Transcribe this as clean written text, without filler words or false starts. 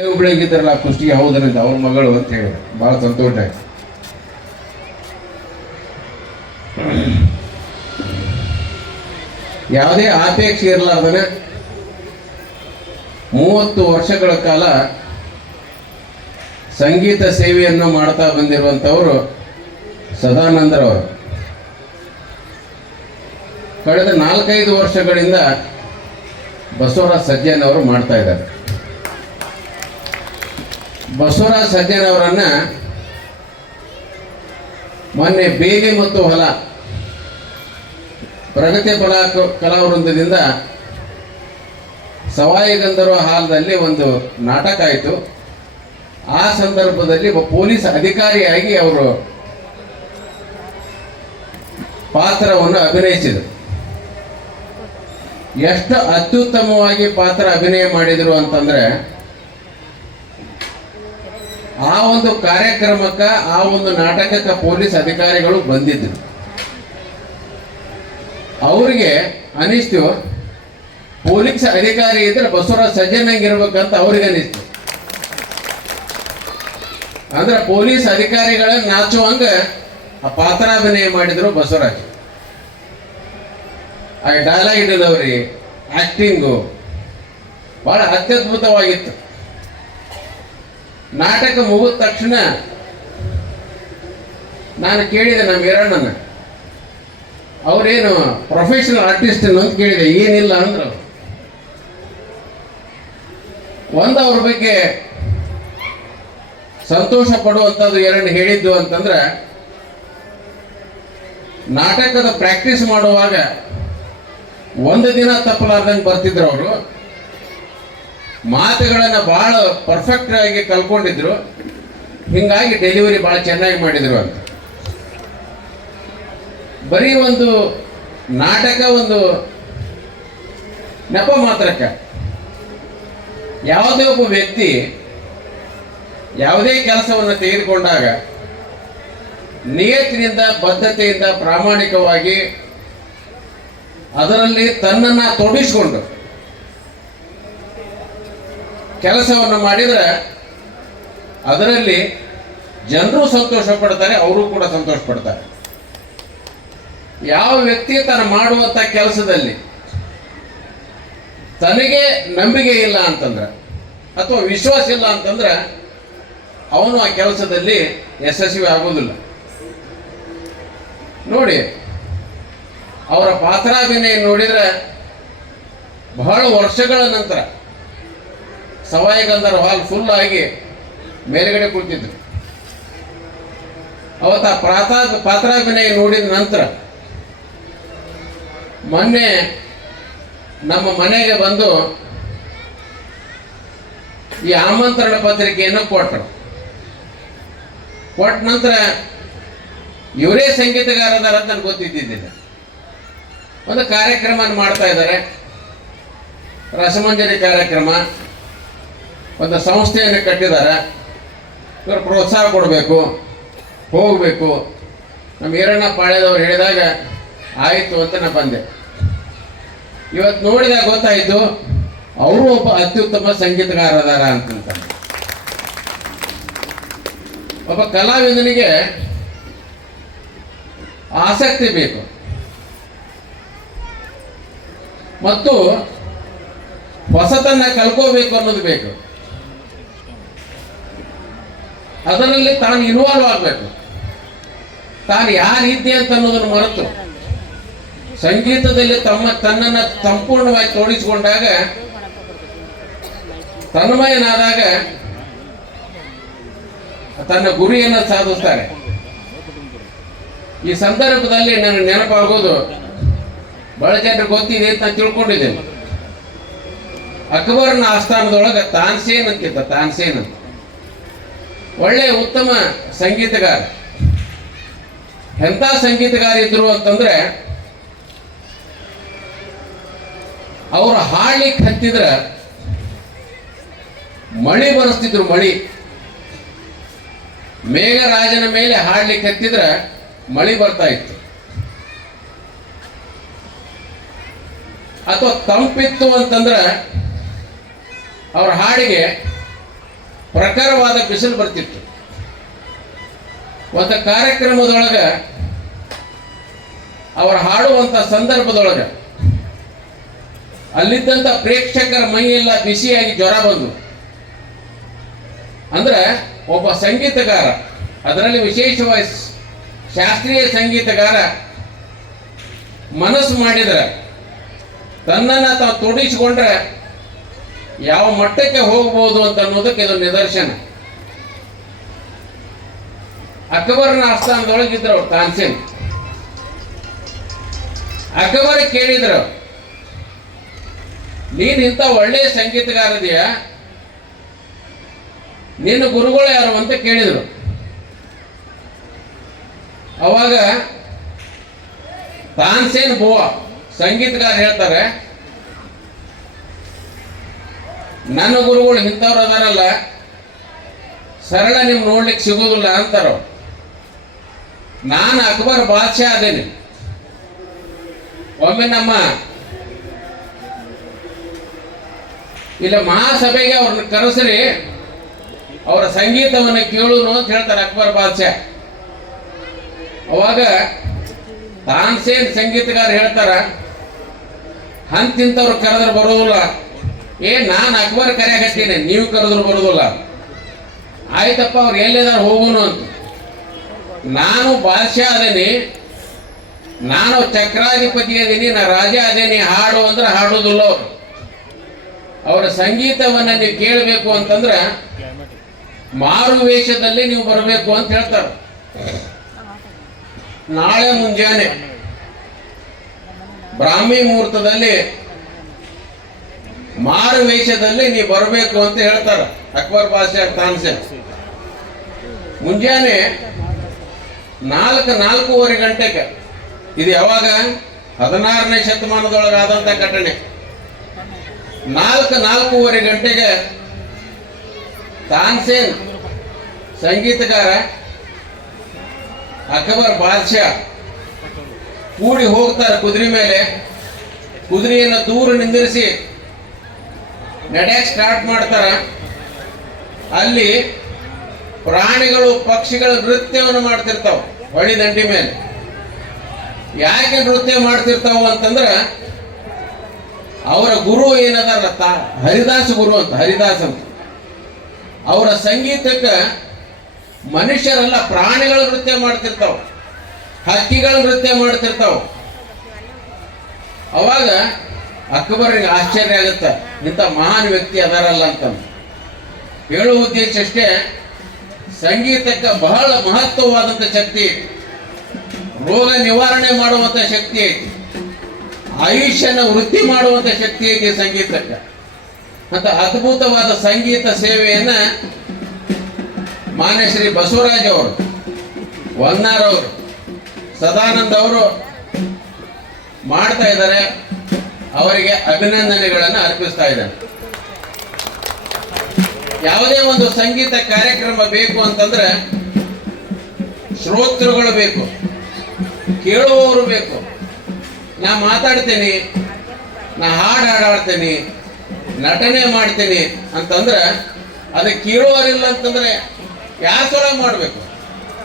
ಹುಬ್ಳಿಗಿದ್ರಲ್ಲ ಕುಷ್ಟಿಗೆ ಹೌದರಿಂದ ಅವ್ರ ಮಗಳು ಅಂತ ಹೇಳಿ ಬಹಳ ಸಂತೋಷ ಆಯ್ತು. ಯಾವುದೇ ಆಪೇಕ್ಷೆ ಇರಲಾರ್ದನೆ 30 ವರ್ಷಗಳ ಕಾಲ ಸಂಗೀತ ಸೇವೆಯನ್ನು ಮಾಡ್ತಾ ಬಂದಿರುವಂಥವರು ಸದಾನಂದರವರು. ಕಳೆದ 4-5 ವರ್ಷಗಳಿಂದ ಬಸವರಾಜ ಸಜ್ಜನ್ ಅವರು ಮಾಡ್ತಾ ಇದ್ದಾರೆ. ಬಸವರಾಜ ಸಜ್ಜನ್ ಅವರನ್ನ ಮೊನ್ನೆ ಬೇಲಿ ಮತ್ತು ಹೊಲ ಪ್ರಗತಿ ಕಲಾವೃಂದದಿಂದ ಸವಾಯಿ ಗಂಧರ್ವ ಹಾಲ್ನಲ್ಲಿ ಒಂದು ನಾಟಕ ಆಯಿತು. ಆ ಸಂದರ್ಭದಲ್ಲಿ ಪೊಲೀಸ್ ಅಧಿಕಾರಿಯಾಗಿ ಅವರು ಪಾತ್ರವನ್ನು ಅಭಿನಯಿಸಿದರು. ಎಷ್ಟು ಅತ್ಯುತ್ತಮವಾಗಿ ಪಾತ್ರ ಅಭಿನಯ ಮಾಡಿದರು ಅಂತಂದ್ರೆ, ಆ ಒಂದು ಕಾರ್ಯಕ್ರಮಕ್ಕೆ, ಆ ಒಂದು ನಾಟಕಕ್ಕೆ ಪೊಲೀಸ್ ಅಧಿಕಾರಿಗಳು ಬಂದಿದ್ದರು. ಅವರಿಗೆ ಅನಿಸ್ತು ಪೊಲೀಸ್ ಅಧಿಕಾರಿ ಇದ್ರೆ ಬಸವರಾಜ ಸಜ್ಜನಂಗಿರ್ಬೇಕಂತ ಅವ್ರಿಗೆ ಅನಿಸ್ತು. ಅಂದ್ರೆ ಪೊಲೀಸ್ ಅಧಿಕಾರಿಗಳನ್ನ ನಾಚುವಂಗ ಆ ಪಾತ್ರಾಭಿನಯ ಮಾಡಿದ್ರು ಬಸವರಾಜ್. ಆ ಡೈಲಾಗ್ ಡೆಲಿವರಿ, ಆಕ್ಟಿಂಗು ಬಹಳ ಅತ್ಯದ್ಭುತವಾಗಿತ್ತು. ನಾಟಕ ಮುಗಿದ ತಕ್ಷಣ ನಾನು ಕೇಳಿದೆ ನಮ್ಮ ಈರಣ್ಣನ, ಅವರೇನು ಪ್ರೊಫೆಷನಲ್ ಆರ್ಟಿಸ್ಟ್ ಅಂತ ಕೇಳಿದೆ. ಏನಿಲ್ಲ ಅಂದ್ರು. ಅವ್ರ ಬಗ್ಗೆ ಸಂತೋಷ ಪಡುವಂಥದ್ದು ಎರಡು ಹೇಳಿದ್ದು ಅಂತಂದ್ರೆ, ನಾಟಕದ ಪ್ರಾಕ್ಟೀಸ್ ಮಾಡುವಾಗ ಒಂದು ದಿನ ತಪ್ಪಲಾರ್ದಂಗೆ ಬರ್ತಿದ್ರು ಅವರು. ಮಾತುಗಳನ್ನು ಬಹಳ ಪರ್ಫೆಕ್ಟ್ ಆಗಿ ಕಲ್ಕೊಂಡಿದ್ರು. ಹಿಂಗಾಗಿ ಡೆಲಿವರಿ ಬಹಳ ಚೆನ್ನಾಗಿ ಮಾಡಿದ್ರು ಅಂತ. ಬರೀ ಒಂದು ನಾಟಕ, ಒಂದು ನೆಪ ಮಾತ್ರಕ್ಕೆ ಯಾವುದೇ ಒಬ್ಬ ವ್ಯಕ್ತಿ ಯಾವುದೇ ಕೆಲಸವನ್ನು ತೆಗೆದುಕೊಂಡಾಗ ನಿಯತ್ತಿನಿಂದ, ಬದ್ಧತೆಯಿಂದ, ಪ್ರಾಮಾಣಿಕವಾಗಿ ಅದರಲ್ಲಿ ತನ್ನನ್ನು ತೊಡಗಿಸಿಕೊಂಡು ಕೆಲಸವನ್ನು ಮಾಡಿದರೆ ಅದರಲ್ಲಿ ಜನರು ಸಂತೋಷ ಪಡ್ತಾರೆ, ಅವರು ಕೂಡ ಸಂತೋಷ ಪಡ್ತಾರೆ. ಯಾವ ವ್ಯಕ್ತಿ ತಾನು ಮಾಡುವಂಥ ಕೆಲಸದಲ್ಲಿ ತನಗೆ ನಂಬಿಕೆ ಇಲ್ಲ ಅಂತಂದ್ರೆ, ಅಥವಾ ವಿಶ್ವಾಸ ಇಲ್ಲ ಅಂತಂದ್ರೆ, ಅವನು ಆ ಕೆಲಸದಲ್ಲಿ ಯಶಸ್ವಿ ಆಗೋದಿಲ್ಲ. ನೋಡಿ, ಅವರ ಪಾತ್ರಾಭಿನಯ ನೋಡಿದ್ರೆ ಬಹಳ ವರ್ಷಗಳ ನಂತರ ಸವಾಯಿ ಗಂಧರ್ವ ಹಾಲ್ ಫುಲ್ ಆಗಿ ಮೇಲ್ಗಡೆ ಕುಳಿತಿದ್ರು. ಅವತ್ತು ಆ ಪಾತ್ರಾಭಿನಯ ನೋಡಿದ ನಂತರ ಮೊನ್ನೆ ನಮ್ಮ ಮನೆಗೆ ಬಂದು ಈ ಆಮಂತ್ರಣ ಪತ್ರಿಕೆಯನ್ನು ಕೊಟ್ಟರು. ಕೊಟ್ಟ ನಂತರ ಇವರೇ ಸಂಗೀತಗಾರದಾರ ಅಂತ ನನಗೆ ಗೊತ್ತಿದ್ದಿದ್ದಿಲ್ಲ. ಒಂದು ಕಾರ್ಯಕ್ರಮ ಮಾಡ್ತಾ ಇದ್ದಾರೆ, ರಸಮಂಜರಿ ಕಾರ್ಯಕ್ರಮ. ಒಂದು ಸಂಸ್ಥೆಯನ್ನು ಕಟ್ಟಿದ್ದಾರೆ. ಇವರು ಪ್ರೋತ್ಸಾಹ ಕೊಡಬೇಕು, ಹೋಗಬೇಕು. ನಮ್ಮ ಈರಣ್ಣ ಪಾಳ್ಯದವ್ರು ಹೇಳಿದಾಗ ಆಯಿತು ಅಂತ ನಾನು ಬಂದೆ. ಇವತ್ತು ನೋಡಿದಾಗ ಗೊತ್ತಾಯಿತು ಅವರು ಒಬ್ಬ ಅತ್ಯುತ್ತಮ ಸಂಗೀತಗಾರದಾರ ಅಂತ. ಒಬ್ಬ ಕಲಾವಿದನಿಗೆ ಆಸಕ್ತಿ ಬೇಕು ಮತ್ತು ಹೊಸತನ್ನ ಕಲ್ಕೋಬೇಕು ಅನ್ನೋದು ಬೇಕು. ಅದರಲ್ಲಿ ತಾನು ಇನ್ವಾಲ್ವ್ ಆಗಬೇಕು. ತಾನು ಯಾರಿದ್ದೆ ಅಂತ ಅನ್ನೋದನ್ನು ಮರೆತು ಸಂಗೀತದಲ್ಲಿ ತನ್ನನ್ನು ಸಂಪೂರ್ಣವಾಗಿ ತೊಡಗಿಸಿಕೊಂಡಾಗ, ತನ್ಮಯನಾದಾಗ ತನ್ನ ಗುರಿಯನ್ನು ಸಾಧಿಸ್ತಾರೆ. ಈ ಸಂದರ್ಭದಲ್ಲಿ ನನಗೆ ನೆನಪಾಗೋದು, ಬಹಳ ಜನರಿಗೆ ಗೊತ್ತಿದೆ ಅಂತ ನಾನು ತಿಳ್ಕೊಂಡಿದ್ದೇನೆ. ಅಕ್ಬರ್ನ ಆಸ್ಥಾನದೊಳಗೆ ತಾನ್ಸೇನ್ ಅಂತಿದ್ದ, ತಾನ್ಸೇನ್ ಅಂತ. ಒಳ್ಳೆಯ ಉತ್ತಮ ಸಂಗೀತಗಾರ. ಎಂಥ ಸಂಗೀತಗಾರ ಇದ್ರು ಅಂತಂದ್ರೆ, ಅವರು ಹಾಡ್ಲಿಕ್ಕೆ ಹತ್ತಿದ್ರೆ ಮಳಿ ಬರೆಸ್ತಿದ್ರು. ಮಳಿ, ಮೇಘರಾಜನ ಮೇಲೆ ಹಾಡ್ಲಿಕ್ಕೆ ಹತ್ತಿದ್ರೆ ಮಳಿ ಬರ್ತಾ ಇತ್ತು. ಅಥವಾ ತಂಪಿತ್ತು ಅಂತಂದ್ರೆ ಅವ್ರ ಹಾಡಿಗೆ ಪ್ರಖರವಾದ ಬಿಸಿಲು ಬರ್ತಿತ್ತು. ಒಂದು ಕಾರ್ಯಕ್ರಮದೊಳಗೆ ಅವರು ಹಾಡುವಂಥ ಸಂದರ್ಭದೊಳಗೆ ಅಲ್ಲಿದ್ದಂಥ ಪ್ರೇಕ್ಷಕರ ಮೈಯೆಲ್ಲ ಬಿಸಿಯಾಗಿ ಜ್ವರ ಬಂದು, ಅಂದ್ರೆ ಒಬ್ಬ ಸಂಗೀತಗಾರ, ಅದರಲ್ಲಿ ವಿಶೇಷವಾಗಿ ಶಾಸ್ತ್ರೀಯ ಸಂಗೀತಗಾರ ಮನಸ್ಸು ಮಾಡಿದ್ರೆ ತನ್ನನ್ನು ತಾವು ತೊಡಗಿಸಿಕೊಂಡ್ರೆ ಯಾವ ಮಟ್ಟಕ್ಕೆ ಹೋಗ್ಬೋದು ಅಂತ ಅನ್ನೋದಕ್ಕೆ ಇದು ನಿದರ್ಶನ. ಅಕ್ಬರನ ಆಸ್ಥಾನದೊಳಗಿದ್ರು ಅವ್ರು ತಾನ್ಸೇನ್. ಅಕ್ಬರ ಕೇಳಿದ್ರು, ನೀನ್ ಇಂಥ ಒಳ್ಳೆಯ ಸಂಗೀತಗಾರ ಇದೆಯ, ನಿನ್ನ ಗುರುಗಳು ಯಾರು ಅಂತ ಕೇಳಿದ್ರು. ಅವಾಗ ತಾನ್ಸೇನ್ ಬೋವಾ ಸಂಗೀತಗಾರ ಹೇಳ್ತಾರೆ, ನನ್ನ ಗುರುಗಳು ಇಂಥವ್ರು ಅದಾರಲ್ಲ, ಸರಳ ನಿಮ್ ನೋಡ್ಲಿಕ್ಕೆ ಸಿಗೋದಿಲ್ಲ ಅಂತಾರ. ನಾನು ಅಕ್ಬರ್ ಬಾದ್ಶಾ ಅದೇನಿ. ಒಮ್ಮೆ ನಮ್ಮ ಇಲ್ಲ ಮಹಾಸಭೆಗೆ ಅವ್ರನ್ನ ಕರೆಸ್ರಿ, ಅವರ ಸಂಗೀತವನ್ನು ಕೇಳುನು ಅಂತ ಹೇಳ್ತಾರೆ ಅಕ್ಬರ್ ಬಾದ್ಶಾ. ಅವಾಗ ತಾನ್ಸೇನ್ ಸಂಗೀತಗಾರ ಹೇಳ್ತಾರ, ಹಂತಿಂತವ್ರು ಕರೆದ್ರೆ ಬರೋದಿಲ್ಲ. ನಾನು ಅಕ್ಬರ್ ಕರೆಯಾಗತ್ತೀನಿ, ನೀವು ಕರೆದ್ರು ಬರೋದಿಲ್ಲ. ಆಯ್ತಪ್ಪ, ಅವ್ರು ಎಲ್ಲಿದಾರ ಹೋಗೋನು ಅಂತ. ನಾನು ಬಾದ್ಶಾ ಅದೇನಿ, ನಾನು ಚಕ್ರಾಧಿಪತಿ ಅದೀನಿ, ನಾ ರಾಜ ಅದೇನಿ, ಹಾಡು ಅಂದ್ರೆ ಹಾಡೋದಿಲ್ಲ ಅವರು. ಅವರ ಸಂಗೀತವನ್ನು ನೀವು ಕೇಳಬೇಕು ಅಂತಂದ್ರೆ ಮಾರು ವೇಷದಲ್ಲಿ ನೀವು ಬರಬೇಕು ಅಂತ ಹೇಳ್ತಾರೆ. ನಾಳೆ ಮುಂಜಾನೆ ಬ್ರಾಹ್ಮಿ ಮುಹೂರ್ತದಲ್ಲಿ ಮಾರು ವೇಷದಲ್ಲಿ ನೀವು ಬರಬೇಕು ಅಂತ ಹೇಳ್ತಾರೆ ಅಕ್ಬರ್ ಬಾದ್ಶಾ ತಾನ್ಸೇನ್. ಮುಂಜಾನೆ 4:30 ಗಂಟೆಗೆ, ಇದು ಯಾವಾಗ 16ನೇ ಶತಮಾನದೊಳಗಾದಂಥ ಘಟನೆ. 4:30 ಗಂಟೆಗೆ ತಾನ್ಸೇನ್ ಸಂಗೀತಗಾರ ಅಕ್ಬರ್ ಬಾದ್ಶಾ ಕೂಡಿ ಹೋಗ್ತಾರೆ ಕುದುರೆ ಮೇಲೆ. ಕುದುರೆಯನ್ನು ದೂರ ನಿಂದಿರಿಸಿ ನಡೆಯಕ್ಕೆ ಸ್ಟಾರ್ಟ್ ಮಾಡ್ತಾರ. ಅಲ್ಲಿ ಪ್ರಾಣಿಗಳು ಪಕ್ಷಿಗಳು ನೃತ್ಯವನ್ನು ಮಾಡ್ತಿರ್ತಾವ ಹೊಳಿ ದಂಡಿ ಮೇಲೆ. ಯಾಕೆ ನೃತ್ಯ ಮಾಡ್ತಿರ್ತಾವ ಅಂತಂದ್ರ ಅವರ ಗುರು ಏನದಾರ ಹರಿದಾಸ ಗುರು ಅಂತ, ಹರಿದಾಸ್ ಅಂತ. ಅವರ ಸಂಗೀತಕ್ಕೆ ಮನುಷ್ಯರೆಲ್ಲ ಪ್ರಾಣಿಗಳು ನೃತ್ಯ ಮಾಡ್ತಿರ್ತಾವ, ಹಕ್ಕಿಗಳು ನೃತ್ಯ ಮಾಡ್ತಿರ್ತಾವ. ಅವಾಗ ಅಕ್ಬರಿಗೆ ಆಶ್ಚರ್ಯ ಆಗುತ್ತೆ, ಇಂಥ ಮಹಾನ್ ವ್ಯಕ್ತಿ ಅದಾರಲ್ಲ ಅಂತ. ಹೇಳುವ ಉದ್ದೇಶ ಅಷ್ಟೇ, ಸಂಗೀತಕ್ಕೆ ಬಹಳ ಮಹತ್ವವಾದಂಥ ಶಕ್ತಿ ಐತಿ, ರೋಗ ನಿವಾರಣೆ ಮಾಡುವಂಥ ಶಕ್ತಿ ಐತಿ, ಆಯುಷ್ಯನ ವೃದ್ಧಿ ಮಾಡುವಂಥ ಶಕ್ತಿ ಐತಿ ಸಂಗೀತಕ್ಕೆ. ಅಂತ ಅದ್ಭುತವಾದ ಸಂಗೀತ ಸೇವೆಯನ್ನ ಮಾನ್ಯ ಶ್ರೀ ಬಸವರಾಜ್ ಅವರು, ವನ್ನಾರ್ ಅವರು, ಸದಾನಂದ್ ಅವರು ಮಾಡ್ತಾ ಇದ್ದಾರೆ. ಅವರಿಗೆ ಅಭಿನಂದನೆಗಳನ್ನು ಅರ್ಪಿಸ್ತಾ ಇದ್ದಾರೆ. ಯಾವುದೇ ಒಂದು ಸಂಗೀತ ಕಾರ್ಯಕ್ರಮ ಬೇಕು ಅಂತಂದ್ರೆ ಶ್ರೋತೃಗಳು ಬೇಕು, ಕೇಳುವವರು ಬೇಕು. ನಾ ಮಾತಾಡ್ತೀನಿ, ನಾ ಹಾಡ್ತೀನಿ, ನಟನೆ ಮಾಡ್ತೀನಿ ಅಂತಂದ್ರೆ ಅದಕ್ಕೆ ಕೇಳುವರಿಲ್ಲ ಅಂತಂದ್ರೆ ಯಾರ ಸಲ ಮಾಡಬೇಕು?